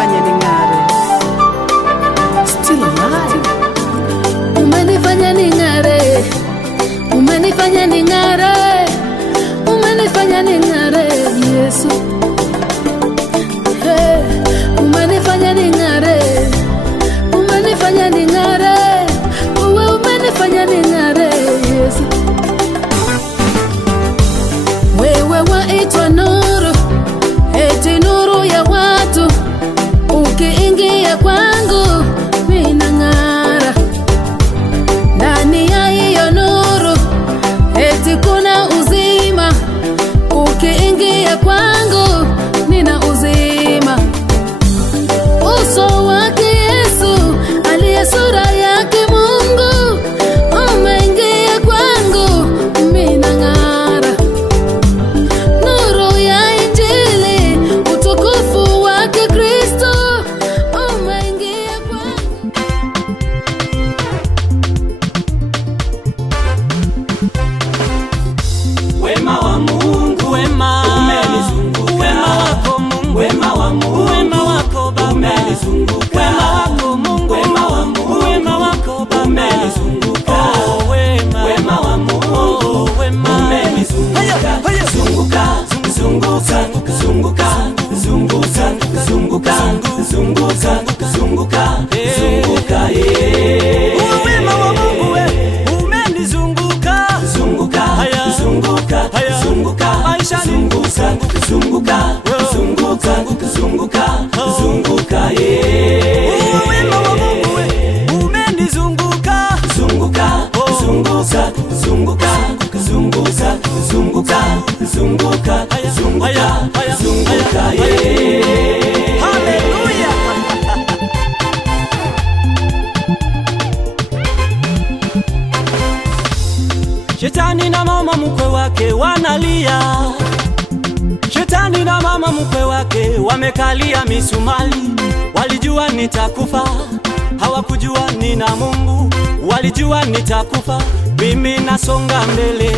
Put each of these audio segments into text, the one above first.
umenifanya ning'are. Still alive. Umenifanya ning'are, umenifanya ning'are, umenifanya ning'are, Yesu. Hey, umenifanya ning'are, umenifanya ning'are, uwe umenifanya ning'are, Yesu. Wewe waitwa nuru, eti nuru ya watu, ukiingia kwangu mina ng'ara. Ndani ya hiyo nuru eti kuna uzima, ukiingia kwangu nina uzima. Uso wake Yesu aliye sura yake Mungu, umeingia kwangu mina ng'ara. Nuru ya Injili, utukufu wake Kristo, umeingia kwangu. Wema wa Mungu, wema umenizunguka. Wema wako Mungu, wema wa Mungu, wema wako Baba umenizunguka. Wema wako Mungu, wema wa Mungu, wema wako Baba umenizunguka. Oh, wema wa Mungu, wema umenizunguka. Zunguka, zunguka, zunguka, zunguka, zunguka, zunguka, zunguka, zunguka, wema wa Mungu umenizunguka. Zunguka, zunguka, zunguka, zunguka, zunguka, zunguka, zunguka, zunguka, wema wa Mungu umenizunguka. Zunguka, zunguka, zunguka, zunguka, zunguka, zunguka, zunguka, zunguka, haleluya. Shetani na mama mkwe wake wanalia, Shetani na mama mkwe wake wamekalia misumali. Walijua nitakufa, hawakujua nina Mungu. Walijua nitakufa, mimi nasonga mbele.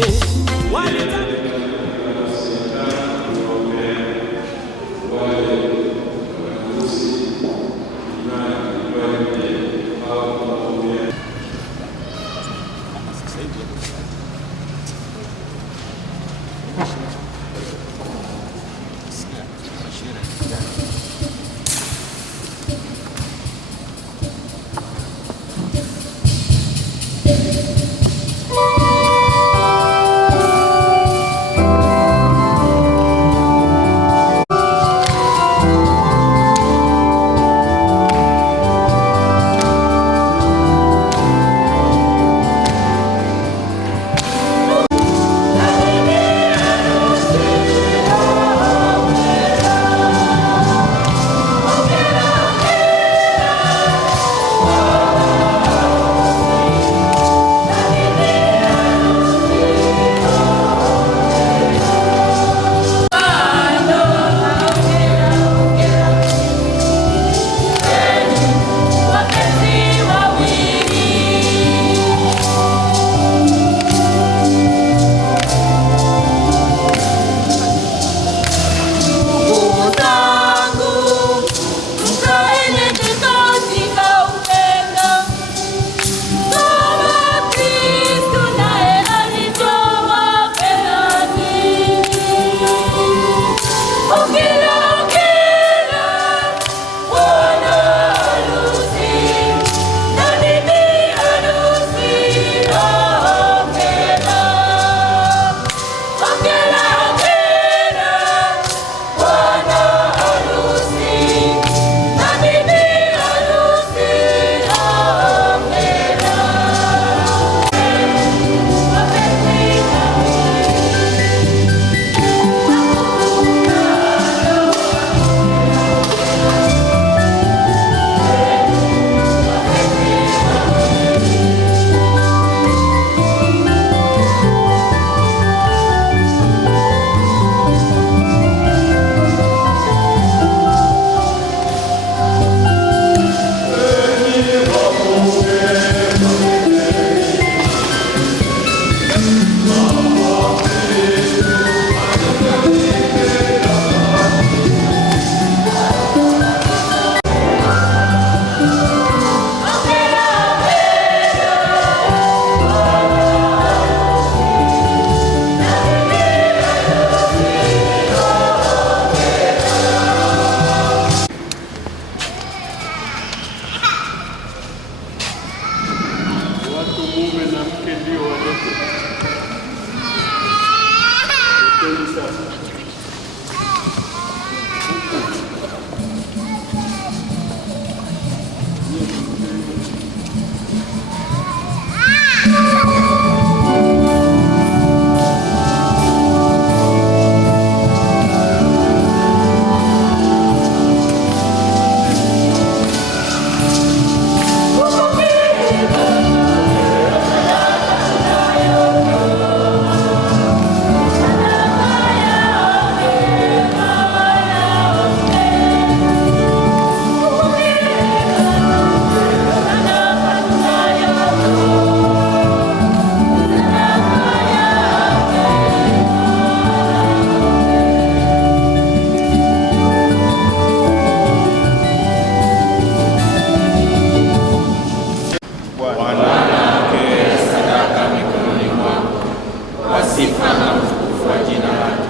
sifa na utukufu wa jina lake,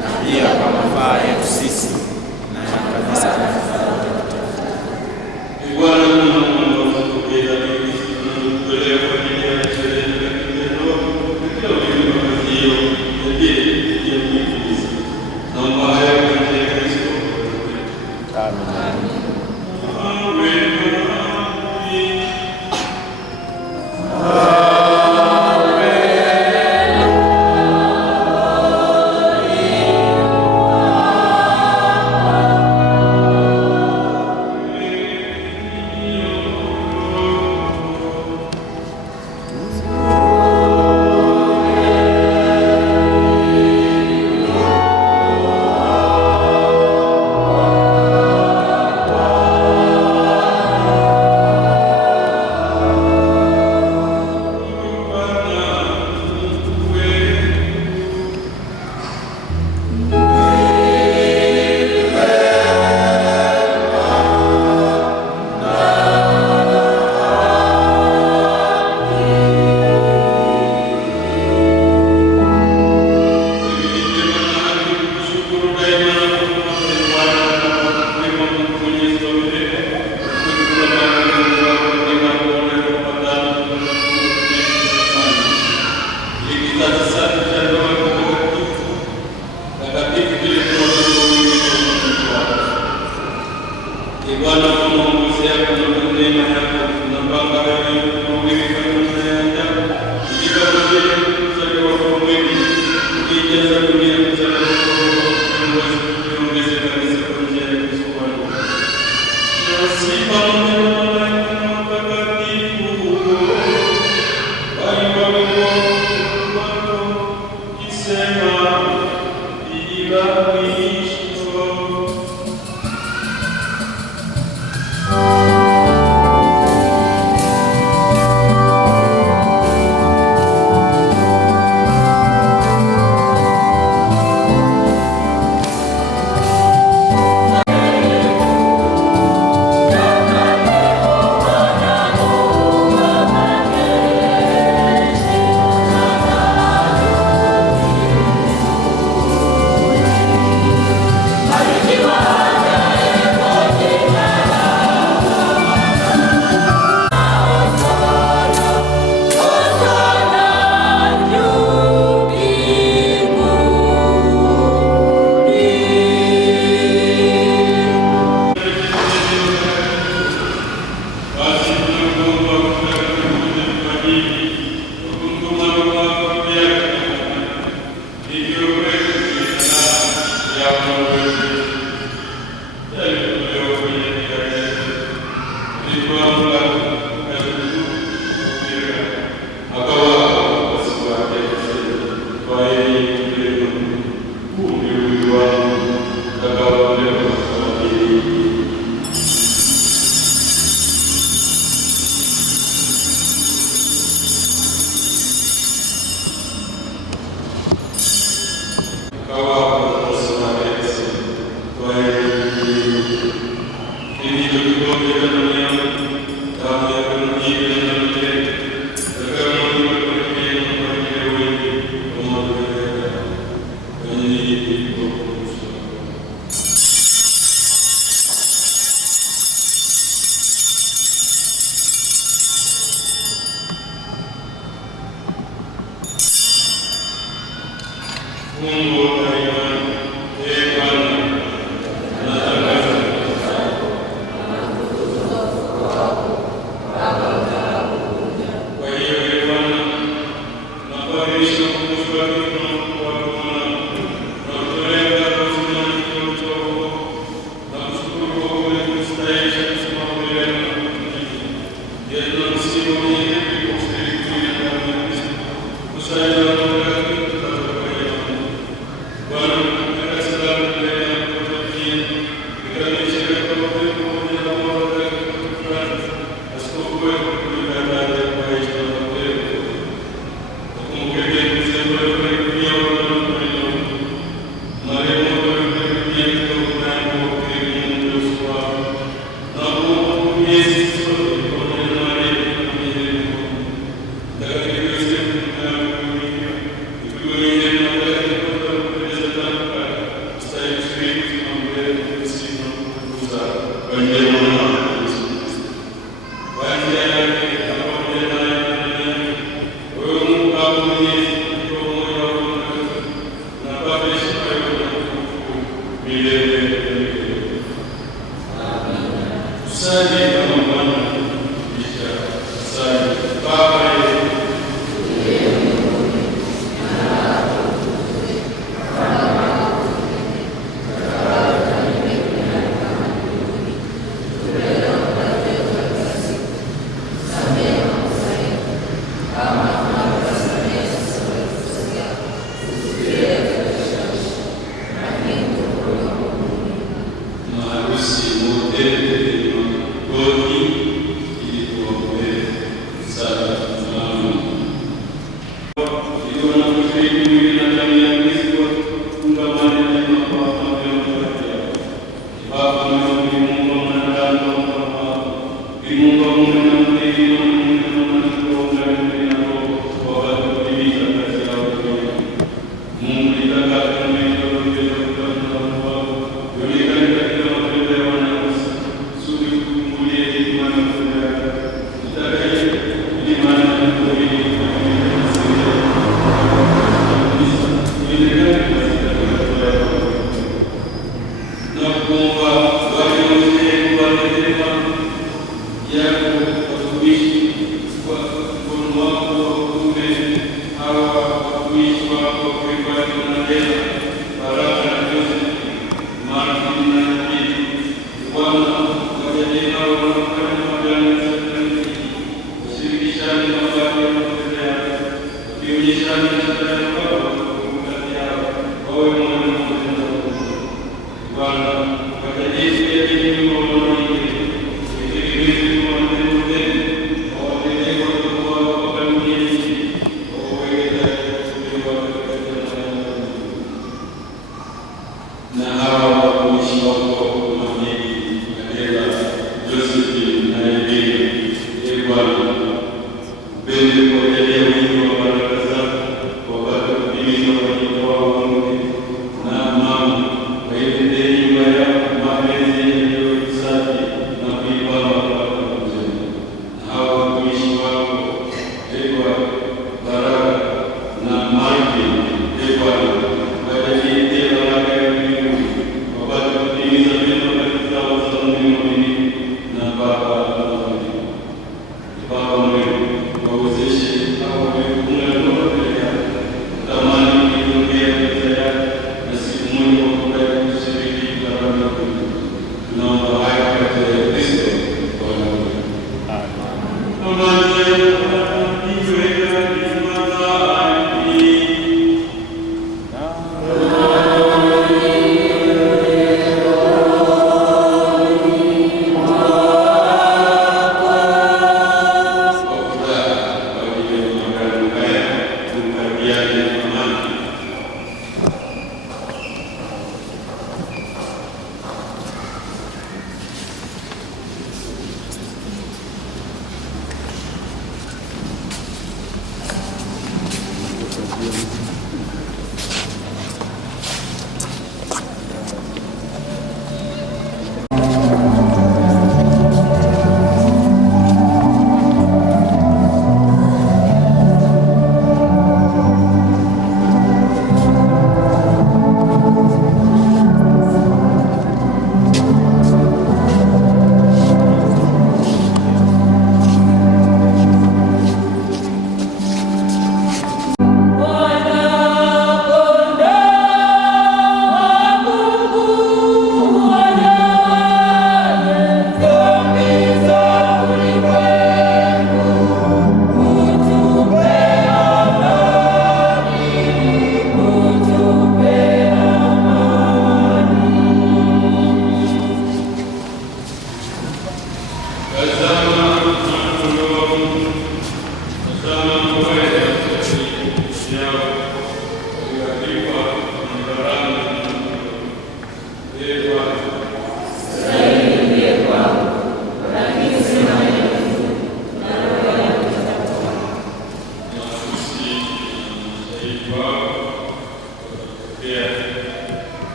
na pia kwa mafaa yetu sisi na ya kanisa lake.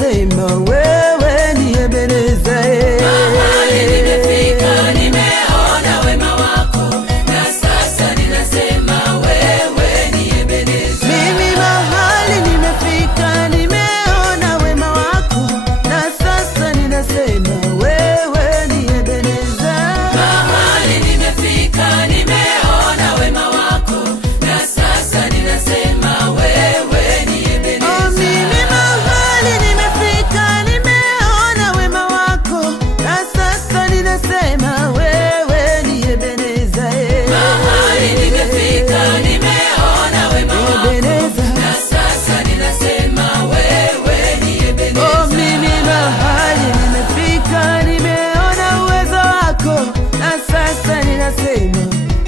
ninasema wewe ni Ebeneza. Mahali nimefika, nimeona wema wako, na sasa ninasema wewe ni Ebeneza. Mimi mahali nimefika, nimeona wema wako, na sasa ninasema wewe ni Ebeneza. Mahali nimefika, nimeona wema wako, na sasa ninasema wewe ni Ebeneza. Mimi mahali nimefika, nimeona wema wako, na sasa ninasema wewe ni Ebeneza. Mahali nimefika, nimeona wema wako, Ebeneza. na sasa ninasema wewe ni Ebeneza. Mimi mahali nimefika, nimeona uwezo wako, na sasa ninasema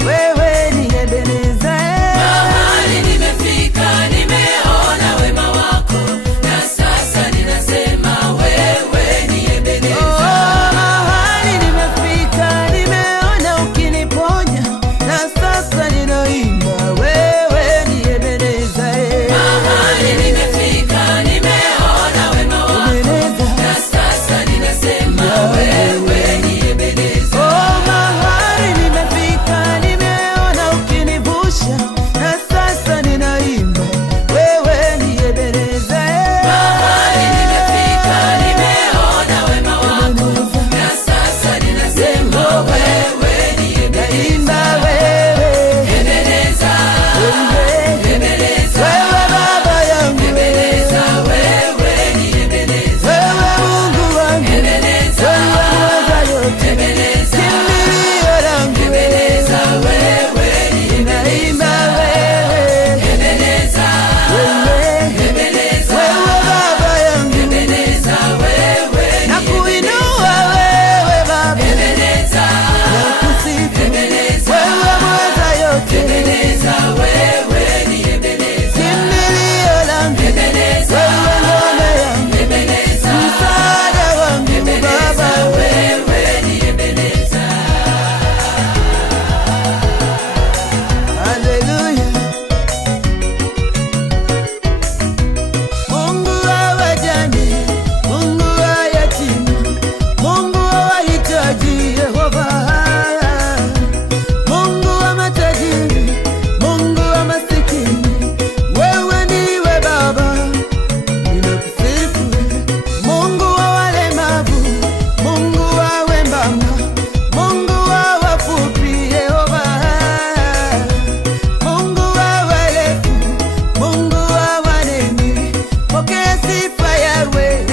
wewe ni Ebeneza. Mahali nimefika, nimeona wema wako, na sasa ninasema wewe ni Ebeneza. Mahali nimefika, nimeona ukiniponya, na sasa ninaimba wewe ni Ebeneza. Mahali nimefika, nimeona wema wako, Ebeneza. na sasa ninasema wewe ni Ebeneza. Mahali nimefika, nimeona ukinivusha, na sasa ninaimba wewe ni Ebeneza. Mahali nimefika, nimeona wema wako, na sasa ninasema wewe ni Ebeneza. Naimba wewe Ebeneza, Ebeneza, wewe Baba yangu, Ebeneza, wewe ni Ebeneza. wewe Mungu wangu, Ebeneza, wewe mweza yote, Ebeneza, kimbilio langu, Ebeneza, wewe ni naimba wewe Ebeneza, Ebeneza, wewe Baba yangu, Ebeneza, wewe ni na kuinua wewe Baba, Ebeneza, na kusifu Ebeneza, wewe mweza yote, Ebeneza, wewe ni Ebeneza. kimbilio langu, Ebeneza, wewe ngome yangu, Ebeneza, msaada wangu Baba, wewe ni Ebeneza. haleluya. Mungu wa wajane, Mungu wa yatima, Mungu wa wahitaji, Yehova. Mungu wa matajiri, Mungu wa masikini, wewe ndiwe Baba, ninakusifu. Mungu wa walemavu, Mungu wa wembamba, Mungu wa wafupi, Yehova. Mungu wa warefu, Mungu wa wanene, pokea sifa yawe.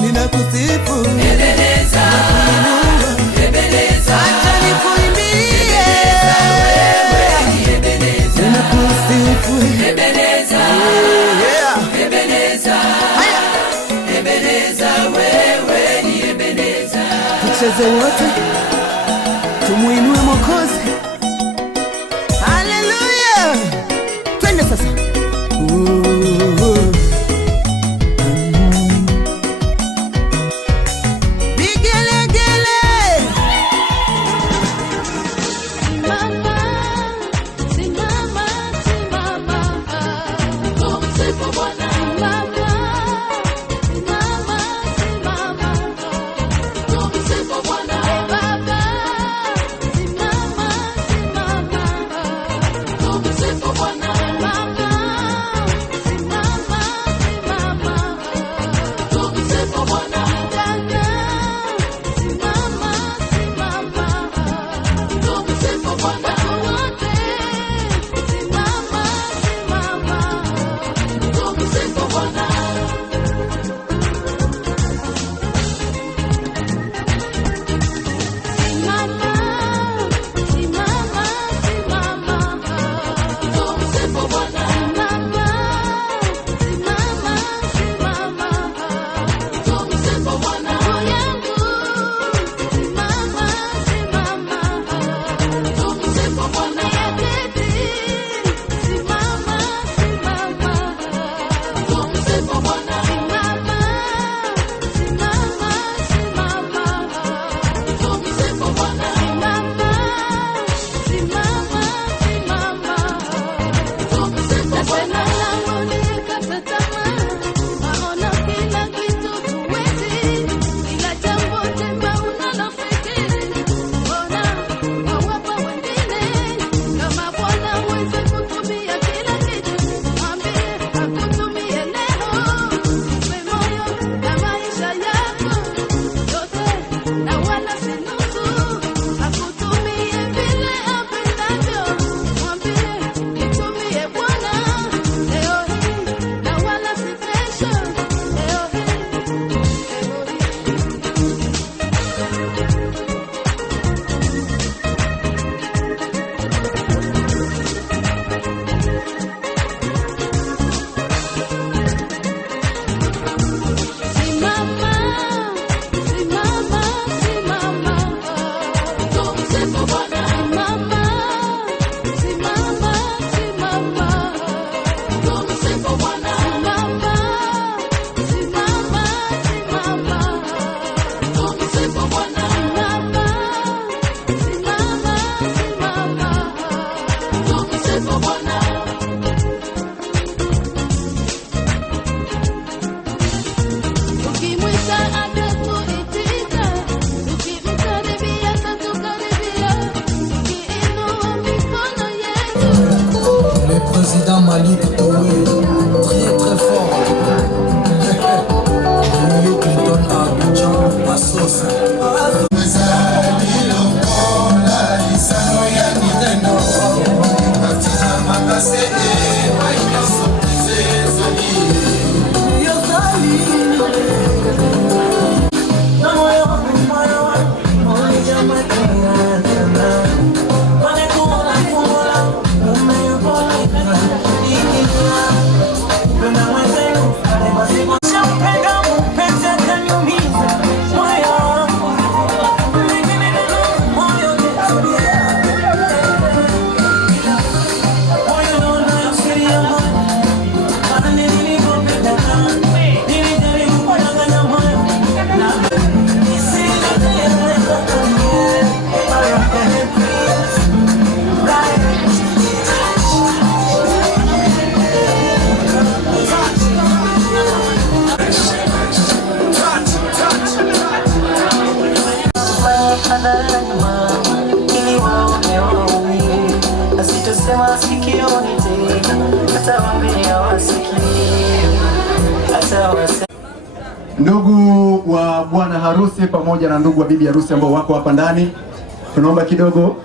Ninakusifu, Ebeneza, Ebeneza, acha nikuimbie. Ebeneza, Ninakusifu, Ebeneza, yeah. Ebeneza, Haya, Ebeneza, wewe ni Ebeneza. tucheze wote, tumuinue Mwokozi. Haleluya, twende sasa. Vigelegele. Simama, simama, simama, tumsifu Bwana. Simama, simama, simama, tumsifu Bwana. Baba, simama, Mali Ptoé, très très fort. New Clinton Abidjan, ma sauce. Ndugu wa bwana harusi pamoja na ndugu wa bibi harusi ambao wako hapa ndani, tunaomba kidogo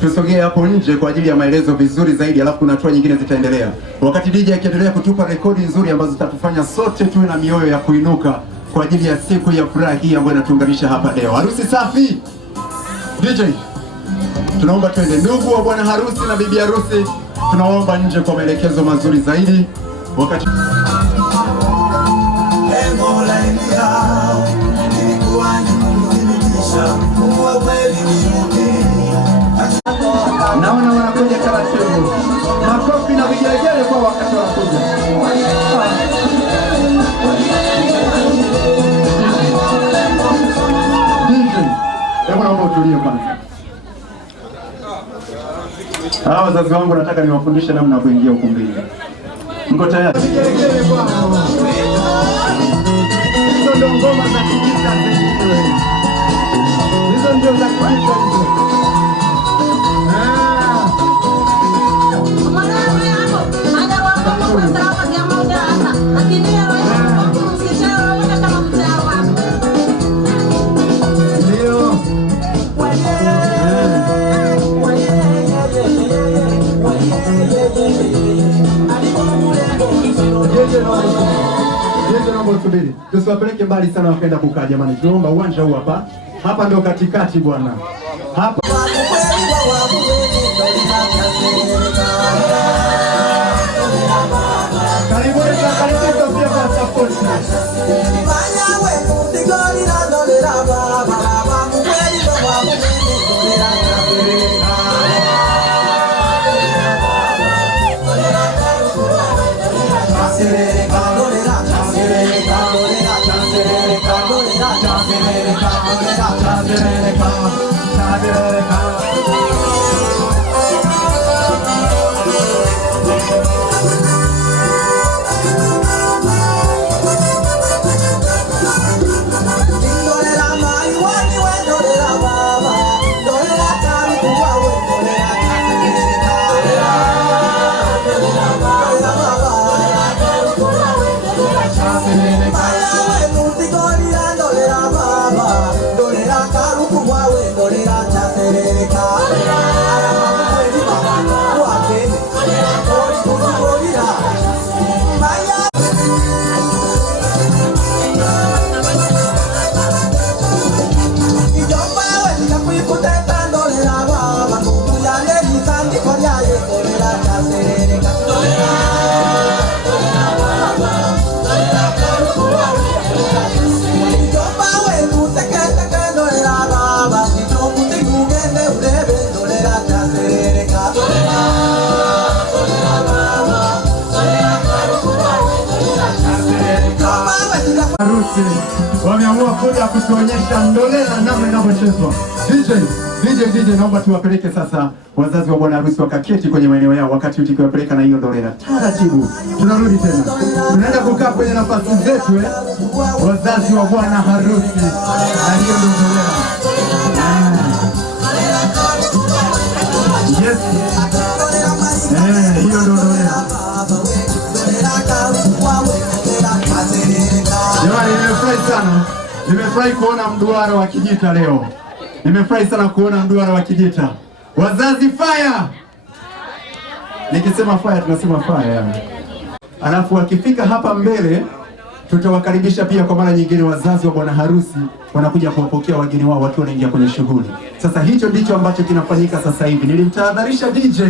tusogee hapo nje kwa ajili ya maelezo vizuri zaidi, alafu kuna hatua nyingine zitaendelea. Wakati DJ akiendelea kutupa rekodi nzuri ambazo zitatufanya sote tuwe na mioyo ya kuinuka kwa ajili ya siku ya furaha hii ambayo inatuunganisha hapa leo. Harusi safi. DJ, tunaomba twende. Ndugu wa bwana harusi na bibi harusi, tunaomba nje kwa maelekezo mazuri zaidi. Wakati naona wanakuja taratibu, makofi na vigelegele kwa wakati wanakuja. Hebu naomba utulie kwanza. Hawa wazazi wangu nataka niwafundishe namna ya kuingia ukumbini. Mko tayari? Hizo ndio ngoma za kijita zenyewe. Hizo ndio za kijita hizo. Subiri, tusiwapeleke mbali sana wakaenda kukaa jamani. Tunaomba uwanja huu hapa. Hapa ndio katikati bwana. Hapa. Karibuni sana, karibuni pia kwa support. Wameamua kuja kutuonyesha ndolela namna inavyochezwa. DJ, naomba tuwapeleke sasa wazazi wa bwana harusi wakaketi kwenye maeneo yao wakati tukiwapeleka na hiyo ndolela. Taratibu. Tunarudi tena. Tunaenda kukaa kwenye nafasi zetu wazazi wa bwana harusi. Na hiyo ndolela. Yes. Hiyo ndolela. sana. Nimefurahi kuona mduara wa Kijita leo. Nimefurahi sana kuona mduara wa Kijita. Wazazi fire! Nikisema fire tunasema fire. Alafu wakifika hapa mbele tutawakaribisha pia kwa mara nyingine wazazi wa bwana harusi wanakuja kuwapokea wageni wao wakiwa wanaingia kwenye shughuli. Sasa hicho ndicho ambacho kinafanyika sasa hivi. Nilimtahadharisha DJ.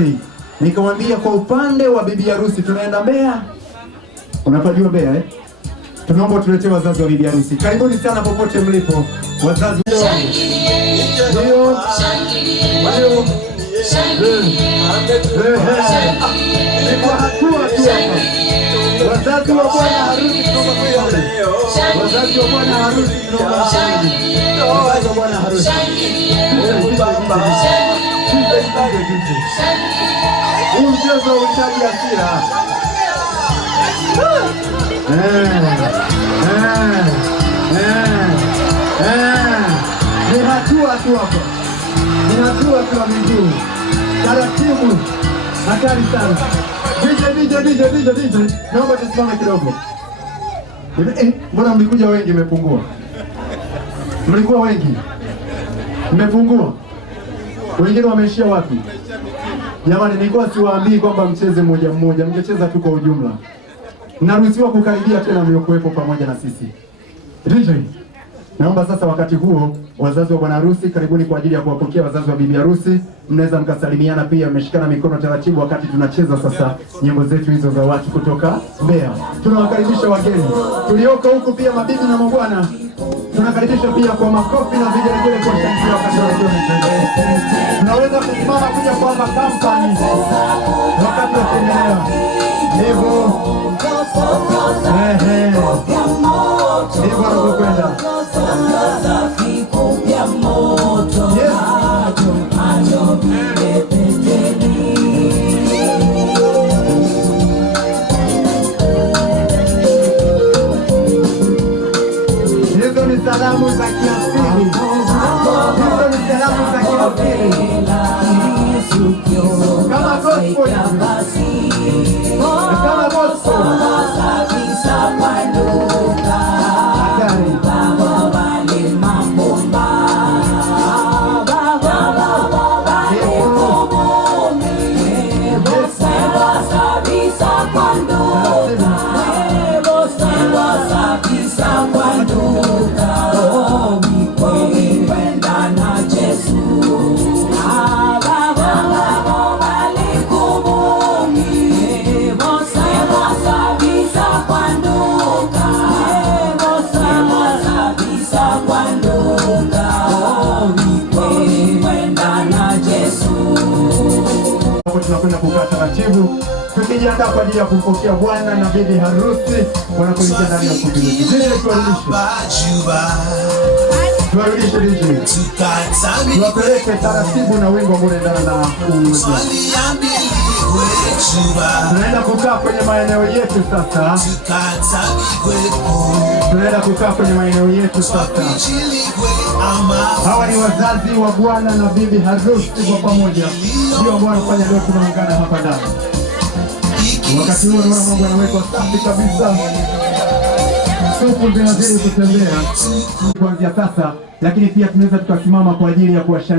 Nikamwambia kwa upande wa bibi harusi tunaenda Mbeya. Unapajua Mbeya Tunaomba tuletee wazazi wa bibi harusi. Karibuni sana popote mlipo. Wazazi ndio. Wazazi wa bwana harusi tunaomba kuja. Wazazi wa bwana harusi tunaomba kuja. Wazazi wa bwana harusi. Huu mchezo unahitaji hasira. Ni hatua tu hapa. Ni hatua tu ya miguu. Taratibu. Hatari sana. DJ. Naomba tusimame kidogo. Mbona mlikuja wengi mmepungua? Mlikuwa wengi. Mmepungua. Wengine wameishia wapi? Jamani, nilikuwa siwaambii kwamba mcheze mmoja mmoja, mngecheza tu kwa ujumla. Mnaruhusiwa kukaribia tena mliokuwepo pamoja na sisi. DJ, naomba sasa wakati huo wazazi wa bwana harusi karibuni kwa ajili ya kuwapokea wazazi wa bibi harusi. Mnaweza mkasalimiana pia, mmeshikana mikono taratibu wakati tunacheza sasa nyimbo zetu hizo za watu kutoka Mbeya. Tunawakaribisha wageni tulioko huku pia, mabibi na mabwana. Tunakaribisha pia kwa makofi na vigelegele kwa shangilia wakati wa jioni. Tunaweza kusimama kuja kuomba kampani wakati wa kuendelea. Hivyo hivyo anapokwenda. Hizo ni salamu za kiasili. Hizo ni salamu za kiasili. Kama gospel. Kama gospel. Tunakwenda kukaa taratibu tukijiandaa kwa ajili ya kumpokea bwana na bibi harusi wanapoingia ndani ya ukumbi. Tuwarudishe DJ. Tuwapeleke taratibu na wimbo ambao unaendana na umoja. Tunaenda kukaa kwenye maeneo yetu sasa. Tunaenda kukaa kwenye maeneo yetu sasa. Hawa ni wazazi wa bwana na bibi harusi kwa pamoja. Ndio ambao wanafanya leo tunaungana hapa ndani. Wakati huo naona mambo yanawekwa safi kabisa. Supu zinazidi kutembea kuanzia sasa, lakini pia tunaweza tukasimama kwa ajili ya kuwashangilia.